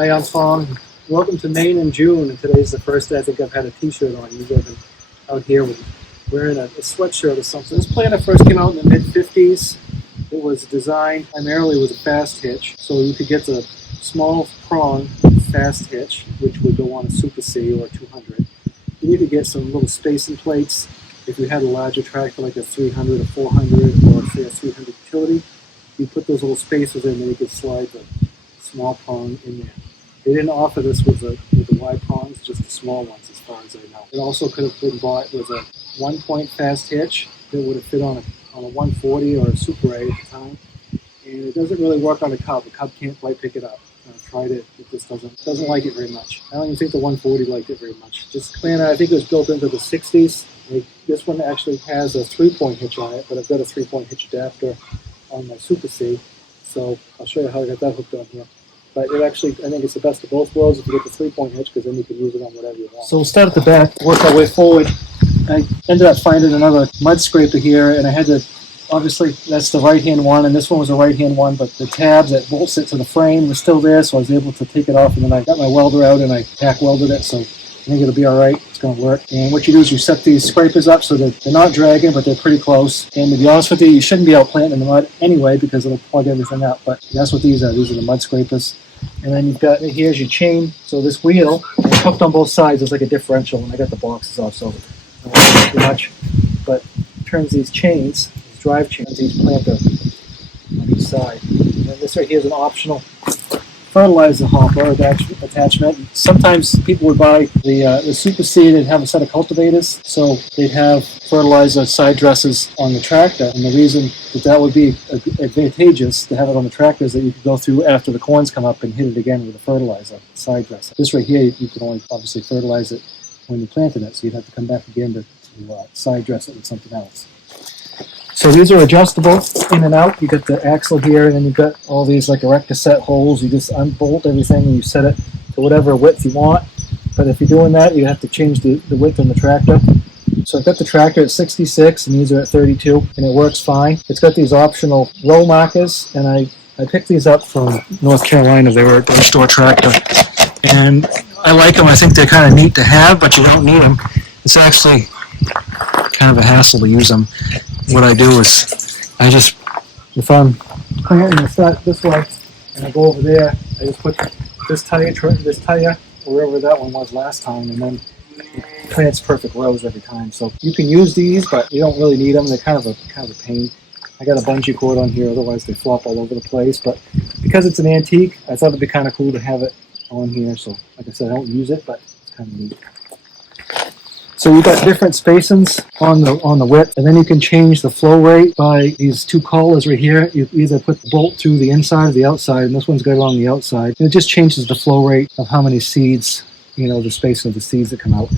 Hi, I'm Tom. Welcome to Maine in June, and today's the first day I think I've had a t-shirt on. Usually I've been out here wearing a sweatshirt or something. This planter first came out in the mid-50s. It was designed primarily with a fast hitch, so you could get the small prong fast hitch, which would go on a Super C or a 200. You could get some little spacing plates if you had a larger tractor like a 300, a 400, or say a 300 utility. You put those little spacers in, and you could slide the small prong in there. They didn't offer this with the wide prongs, just the small ones as far as I know. It also could have been bought with a 1-point fast hitch that would have fit on a 140 or a Super A at the time. And it doesn't really work on a Cub. A Cub can't quite pick it up. I've tried it, it just doesn't like it very much. I don't even think the 140 liked it very much. This planter, I think it was built into the 60s. This one actually has a 3-point hitch on it, but I've got a 3-point hitch adapter on my Super C. So I'll show you how I got that hooked on here. But it actually, I think it's the best of both worlds if you get the 3-point hitch, because then you can use it on whatever you want. So we'll start at the back, work our way forward. I ended up finding another mud scraper here, and I had to, obviously that's the right-hand one, and this one was a right-hand one, but the tabs that bolts it to the frame were still there, so I was able to take it off, and then I got my welder out and I tack welded it, so I think it'll be all right. It's going to work. And what you do is you set these scrapers up so that they're not dragging, but they're pretty close. And to be honest with you, you shouldn't be out planting in the mud anyway, because it'll plug everything up. But that's what these are. These are the mud scrapers. And then you've got, here's your chain. So this wheel, it's hooked on both sides. It's like a differential, and I got the boxes off, so I don't want to do too much. But it turns these chains, these drive chains, each planter on each side. And then this right here is an optional fertilizer hopper attachment. Sometimes people would buy the Super C, they'd have a set of cultivators, so they'd have fertilizer side dressers on the tractor, and the reason that would be advantageous to have it on the tractor is that you could go through after the corns come up and hit it again with a fertilizer side dresser. This right here, you can only obviously fertilize it when you're planting it, so you'd have to come back again to side dress it with something else. So these are adjustable in and out. You got the axle here, and then you've got all these like erector set holes. You just unbolt everything and you set it to whatever width you want. But if you're doing that, you have to change the width on the tractor. So I've got the tractor at 66 and these are at 32, and it works fine. It's got these optional row markers, and I picked these up from North Carolina. They were a store tractor, and I like them. I think they're kind of neat to have, but you don't need them. It's actually kind of a hassle to use them. What I do is, if I'm planting, I start this way, and I go over there, I just put this tire, wherever that one was last time, and then it plants perfect rows every time. So you can use these, but you don't really need them. They're kind of a pain. I got a bungee cord on here, otherwise they flop all over the place. But because it's an antique, I thought it'd be kind of cool to have it on here. So like I said, I don't use it, but it's kind of neat. So you've got different spacings on the width, and then you can change the flow rate by these two collars right here. You either put the bolt through the inside or the outside, and this one's got it on the outside. And it just changes the flow rate of how many seeds, the spacing of the seeds that come out.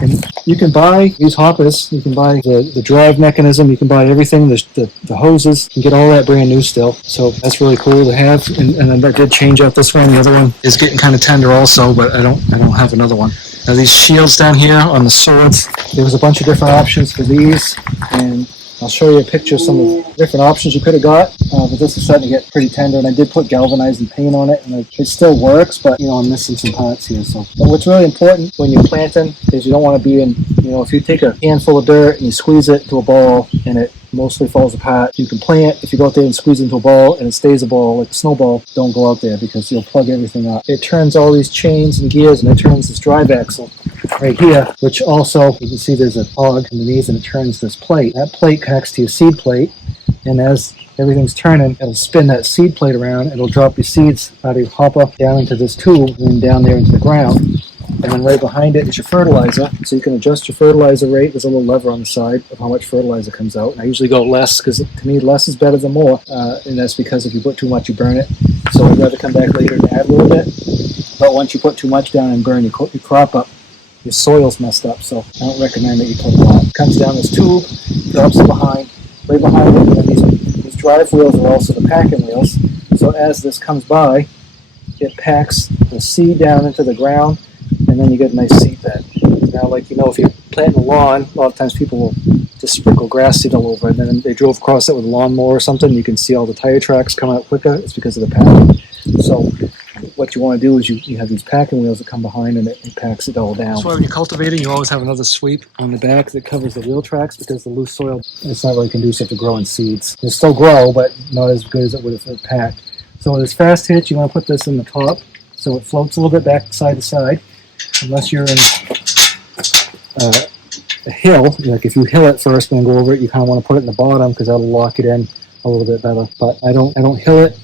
And you can buy these hoppers, you can buy the drive mechanism, you can buy everything, the hoses, you can get all that brand new still. So that's really cool to have. And then I did change out this one. The other one is getting kind of tender also, but I don't have another one. Now these shields down here on the swords, there was a bunch of different options for these, and I'll show you a picture of some of the different options you could have got, but this is starting to get pretty tender, and I did put galvanizing paint on it, and it still works, but I'm missing some parts here. But what's really important when you're planting is you don't want to be in, if you take a handful of dirt and you squeeze it into a ball and it mostly falls apart, you can plant. If you go out there and squeeze into a ball and it stays a ball like a snowball, don't go out there because you'll plug everything up. It turns all these chains and gears, and it turns this drive axle right here, which also, you can see there's a hog underneath, and it turns this plate. That plate connects to your seed plate, and as everything's turning, it'll spin that seed plate around. It'll drop your seeds out of your hopper down into this tube and then down there into the ground. And then right behind it is your fertilizer, so you can adjust your fertilizer rate. There's a little lever on the side of how much fertilizer comes out. And I usually go less, because to me less is better than more, and that's because if you put too much, you burn it. So I'd rather come back later and add a little bit. But once you put too much down and burn your crop up, your soil's messed up, so I don't recommend that you put a lot. It comes down this tube, drops it behind, right behind it, and these drive wheels are also the packing wheels. So as this comes by, it packs the seed down into the ground, and then you get a nice seed bed. Now, if you're planting a lawn, a lot of times people will just sprinkle grass seed all over it, and then they drove across it with a lawnmower or something. You can see all the tire tracks come out quicker. It's because of the packing. So what you want to do is you have these packing wheels that come behind and it packs it all down. That's why when you're cultivating, you always have another sweep on the back that covers the wheel tracks, because the loose soil, it's not really conducive to growing seeds. It'll still grow, but not as good as it would if it packed. So with this fast hitch, you want to put this in the top so it floats a little bit back side to side. Unless you're in a hill, like if you hill it first and then go over it, you kind of want to put it in the bottom because that'll lock it in a little bit better. But I don't hill it.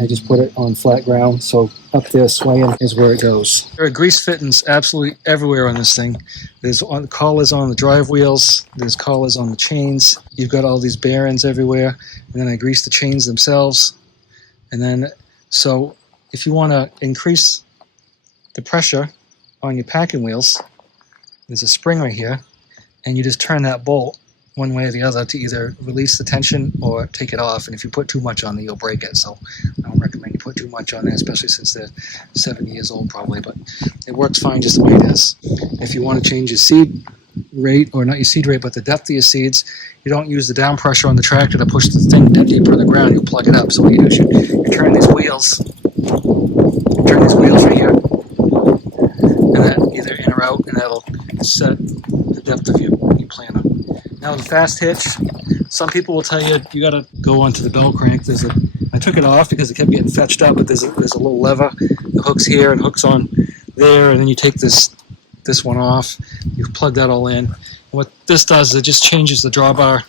I just put it on flat ground, so up there swaying is where it goes. There are grease fittings absolutely everywhere on this thing. There's collars on the drive wheels, there's collars on the chains. You've got all these bearings everywhere, and then I grease the chains themselves. And then, so if you want to increase the pressure on your packing wheels, there's a spring right here, and you just turn that bolt one way or the other to either release the tension or take it off. And if you put too much on there, you'll break it. So I don't recommend you put too much on there, especially since they're 70 years old probably, but it works fine just the way it is. If you want to change your seed rate, or not your seed rate, but the depth of your seeds, you don't use the down pressure on the tractor to push the thing deeper in the ground. You'll plug it up. So what you do is you turn these wheels right here, and then either in or out, and that'll set the depth of your planter. Now the fast hitch, some people will tell you you got to go onto the bell crank. I took it off because it kept getting fetched up, but there's a little lever that hooks here and hooks on there, and then you take this one off. You plug that all in. And what this does is it just changes the drawbar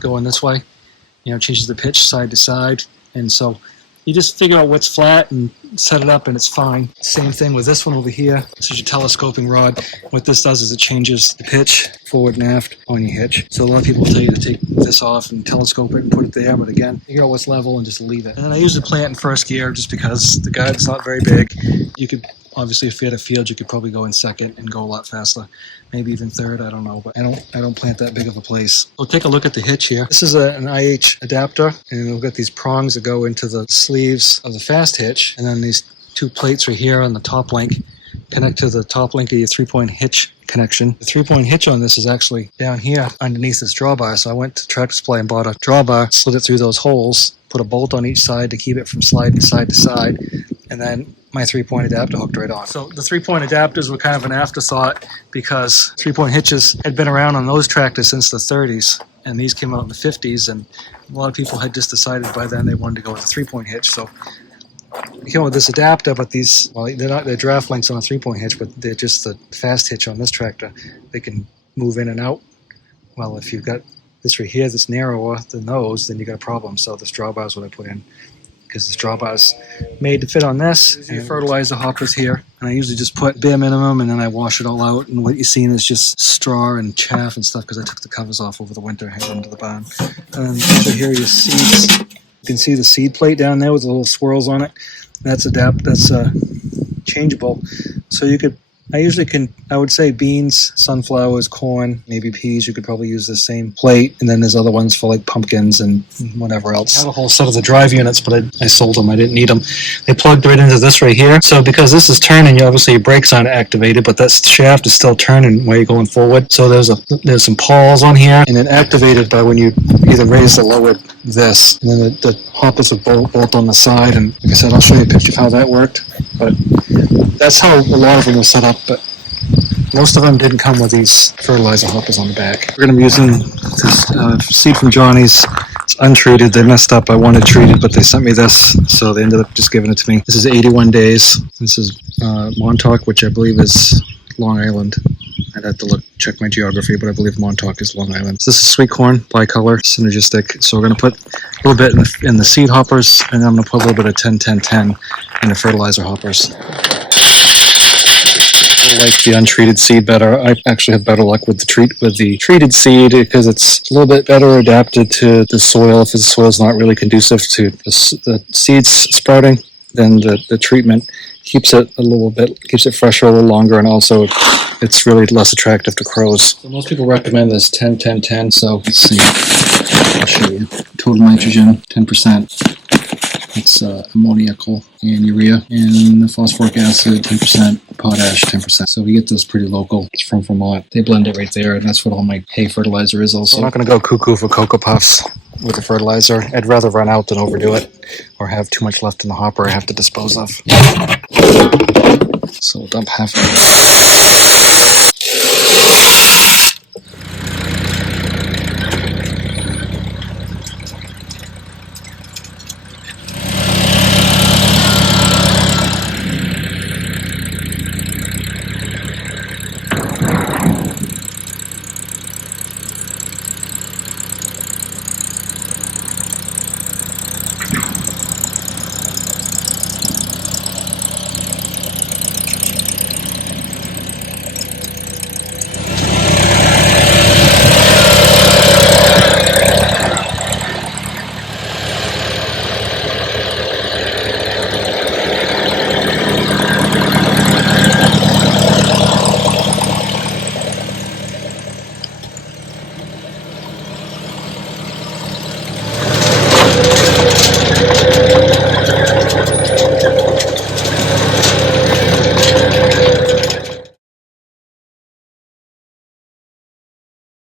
going this way. You know, changes the pitch side to side, and so you just figure out what's flat and set it up and it's fine. Same thing with this one over here. This is your telescoping rod. What this does is it changes the pitch forward and aft on your hitch. So a lot of people will tell you to take this off and telescope it and put it there, but again, figure out what's level and just leave it. And then I usually plant in first gear just because the guide's not very big. You could, obviously, if you had a field, you could probably go in second and go a lot faster. Maybe even third, I don't know, but I don't plant that big of a place. We'll take a look at the hitch here. This is an IH adapter, and we've got these prongs that go into the sleeves of the fast hitch, and then these two plates right here on the top link connect to the top link of your 3-point hitch connection. The 3-point hitch on this is actually down here underneath this drawbar, so I went to Tractor Supply and bought a drawbar, slid it through those holes, put a bolt on each side to keep it from sliding side to side, and then my 3-point adapter hooked right on. So the 3-point adapters were kind of an afterthought because 3-point hitches had been around on those tractors since the 30s, and these came out in the 50s, and a lot of people had just decided by then they wanted to go with a 3-point hitch. So we came with this adapter, but these, well, they're draft links on a 3-point hitch, but they're just the fast hitch on this tractor. They can move in and out. Well, if you've got this right here that's narrower than those, then you got a problem. So this drawbar is what I put in, because this drawbar is made to fit on this. And your fertilizer hoppers here, and I usually just put bare minimum, and then I wash it all out. And what you're seeing is just straw and chaff and stuff because I took the covers off over the winter and into the barn. And over here are your seeds. You can see the seed plate down there with the little swirls on it. That's changeable. So you could, I would say beans, sunflowers, corn, maybe peas. You could probably use the same plate. And then there's other ones for like pumpkins and whatever else. I had a whole set of the drive units, but I sold them. I didn't need them. They plugged right into this right here. So because this is turning, obviously your brakes aren't activated, but that shaft is still turning while you're going forward. So there's some pawls on here, and then activated by when you either raise or lower this. And then the hoppers are bolt on the side. And like I said, I'll show you a picture of how that worked. But that's how a lot of them were set up, but most of them didn't come with these fertilizer hoppers on the back. We're going to be using this seed from Johnny's. It's untreated. They messed up. I wanted treated, but they sent me this, so they ended up just giving it to me. This is 81 days. This is Montauk, which I believe is Long Island. I'd have to check my geography, but I believe Montauk is Long Island. So this is sweet corn, bicolor, synergistic. So we're going to put a little bit in the seed hoppers, and then I'm going to put a little bit of 10-10-10 in the fertilizer hoppers. I like the untreated seed better. I actually have better luck with the treated seed because it's a little bit better adapted to the soil. If the soil's not really conducive to the seeds sprouting, then the treatment keeps it fresher a little longer, and also it's really less attractive to crows. So most people recommend this 10-10-10. So let's see. I'll show you. Total nitrogen 10%. It's ammoniacal and urea, and the phosphoric acid 10%, potash 10%. So we get this pretty local. It's from Vermont. They blend it right there, and that's what all my hay fertilizer is also. I'm not going to go cuckoo for Cocoa Puffs. with the fertilizer. I'd rather run out than overdo it, or have too much left in the hopper I have to dispose of. So we'll dump half of it.